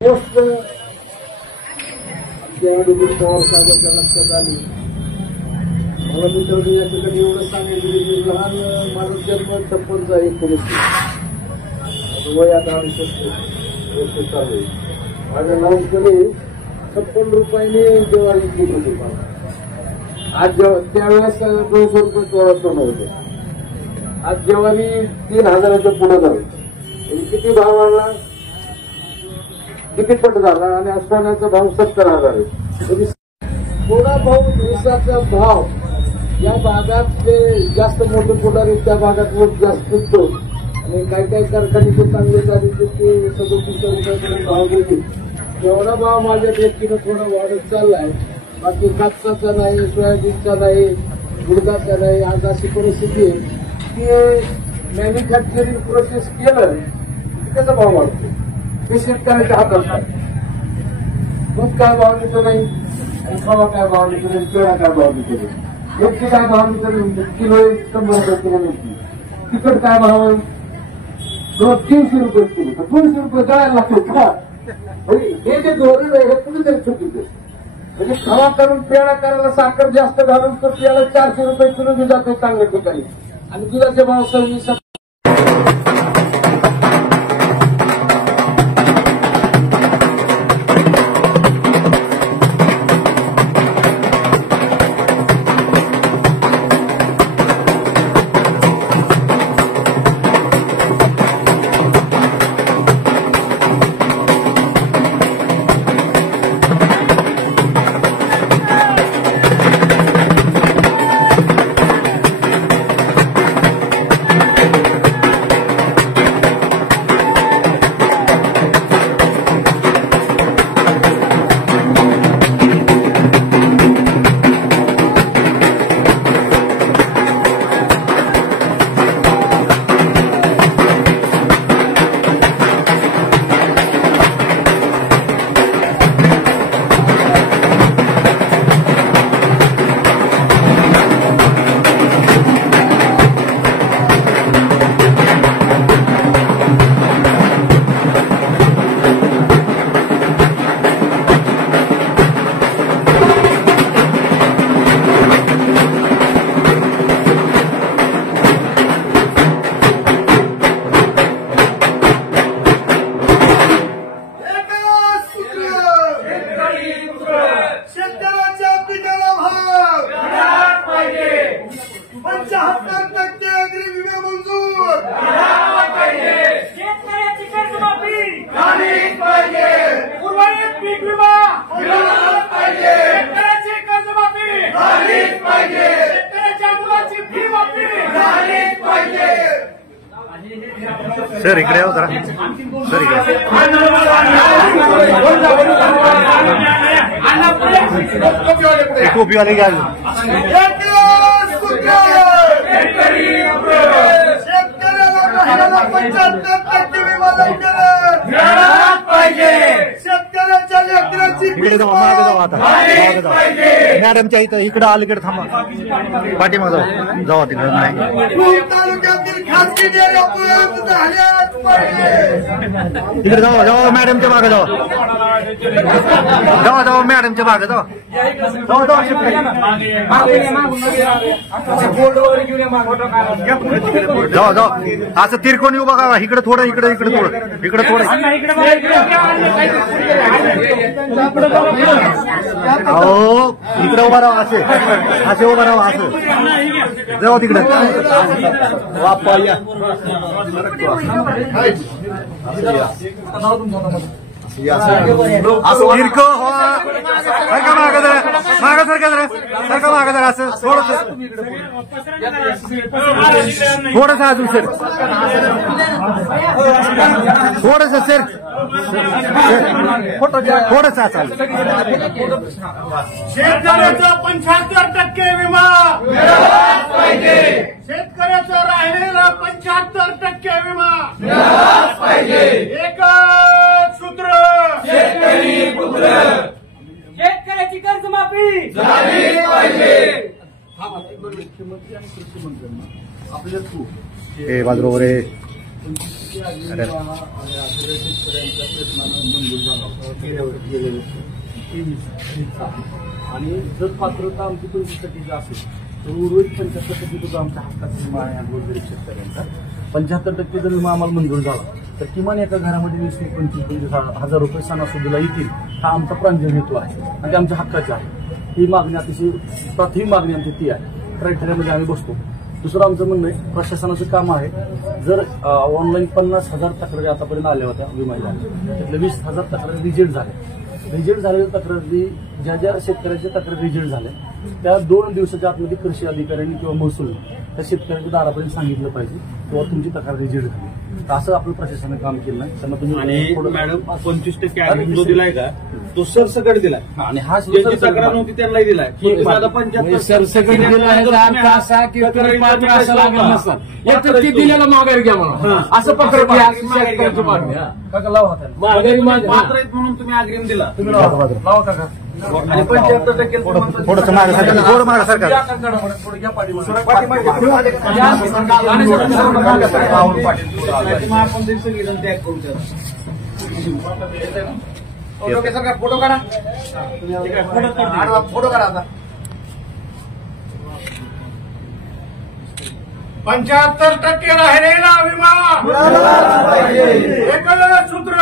Post Pawar साहेबांच्या लक्षात आली। मला मित्रांनी या ठिकाणी एवढं सांगितलं की लहान माणूस जन्म 56चा एक वय आता 68 चालू आहे। माझ्या नावाकडे 56 रुपयाने दिवाळी केली होती। आज त्यावेळेस 200 रुपये 1600 होते। आज ज्वारी 3000च्या पुढे झाली। किती भाव वाढला, किती पट झाला आणि आज सोन्याचा भाव 70,000 आहे। थोडा भाव ऊसाचा भाव या भागातले जास्त मोठे पुढारी त्या भागात ऊस जास्त पिकतो आणि काही काही कारखान्याचे चांगले झाले ते 37 रुपयापर्यंत भाव देतील। एवढा भाव माझ्या दृष्टीनं थोडा वाढत चाललाय। बाकी कापसाचा नाही, सोयाबीनचा नाही, उडदाचा नाही। आज अशी परिस्थिती आहे की मॅन्युफॅक्चरिंग प्रोसेस केलं त्याचा भाव वाढतो। ते शेतकऱ्याच्या हातात नाही। दूध काय भाव देतो नाही, खवा काय भाव देतो नाही, केळा काय भाव देतो नाही, एक काय भाव देतो नाही, किलो 100 किलो नाही। तिखट काय भाव आहे, 300 रुपये किलो, 200 रुपये जायला लागतो का? हे जे धोरण आहे हे कुठेतरी चुकीचं। म्हणजे खवा करून पेळा करायला साखर जास्त घालून तो पेळा 400 रुपये किलो बी जातो चांगल्या ठिकाणी आणि दुधाचे भाव 26। सर इकडे हो जरा, सर इकडे टोपी वाले घ्या। इकडे जाऊ, मागे जाऊ, आता मागे जाऊ। मॅडमच्या इथं इकडं अलीकडे थांबा, पाठीमागे जाऊ, जाऊ तिकडे नाही तिकडे जाऊ, जाऊ मॅडमच्या मागे जाऊ, जाऊ जाऊ मॅडमच्या मागे जाऊ, जाऊ जाऊ जाऊ जाऊ। असं तिरकोणी उभा करा, इकडे थोडं, इकडे इकडे थोडं, इकडे थोडं। हो इकडे उभा राहा, असे असे उभा राहा, असं जाऊ तिकडे। वापा या असं तिरकं हो, सारखा मागं जरा, मागं सारखा जरा, सारखा मागं जरा, असं थोडस थोडस अजून सर, थोडस सर, थोडस चालेल। शेतकऱ्याचा 75% विमा मिळालाच पाहिजे, शेतकऱ्याचा राहिलेला 75% विमा मिळालाच पाहिजे। एकच सूत्र, शेतकरी पुत्र, शेतकऱ्याची कर्जमाफी झालीच पाहिजे। मुख्यमंत्री आणि कृषी मंत्र्यांना आपल्या थ्रू हे बाजूवर शेतकऱ्यांच्या प्रश्नाला मंजूर झाला। आणि जर पात्रता आमची 25% असेल तर उर्वरित 75% जो आमच्या हक्काचा विमा आहे गोरगरीब शेतकऱ्यांचा 75% जर विमा आम्हाला मंजूर झाला तर किमान एका घरामध्ये 20-25 रुपये सणासुदीला येतील हा आमचा प्रांजळ हेतू आहे आणि ते आमच्या हक्काचे आहे. ही मागणी अतिशय प्राथमिक मागणी आमची ती आहे. क्रायटेरियामध्ये आम्ही बसतो. दुसरं आमचं म्हणणं आहे प्रशासनाचं काम आहे. जर ऑनलाईन 50,000 तक्रारी आतापर्यंत आल्या होत्या विम्याला त्यातल्या 20,000 तक्रारी रिजेक्ट झाल्या. रिजेक्ट झालेल्या तक्रारी ज्या शेतकऱ्याच्या तक्रारी रिजेक्ट झाल्या त्या 2 दिवसाच्या आतमध्ये कृषी अधिकाऱ्यांनी किंवा महसूल त्या शेतकऱ्याच्या दारापर्यंत सांगितलं पाहिजे किंवा तुमची तक्रार रिजेक्ट झाली. तर असं आपलं प्रशासनाने काम केलं नाही. त्यांना तुम्ही मॅडम 25% अग्रिम जो दिलाय का तो सरसकट दिलाय आणि हा ज्यांची तक्रार नव्हती त्यांनाही दिलाय. सरसकट दिला ह्याचा अर्थ असा की तुम्ही पात्र असं लागत नसतात एक तर ती दिलेला माघारी घ्या म्हणा असं पत्र शेतकऱ्याची मागणी. काका लावा त्याला. माघारी माझ्या पात्र आहेत म्हणून तुम्ही अग्रिम दिला. तुम्ही लावा काका. आणि 75% थोडंसं मागे सरकार, थोडं मागे सरकार. थोडं घ्या पाठीमागे. आपण ते सगळेजण त्याग करू शकतो. फोटो काढा फोटो काढा आता 75% राहिलेला विमा एकच सूत्र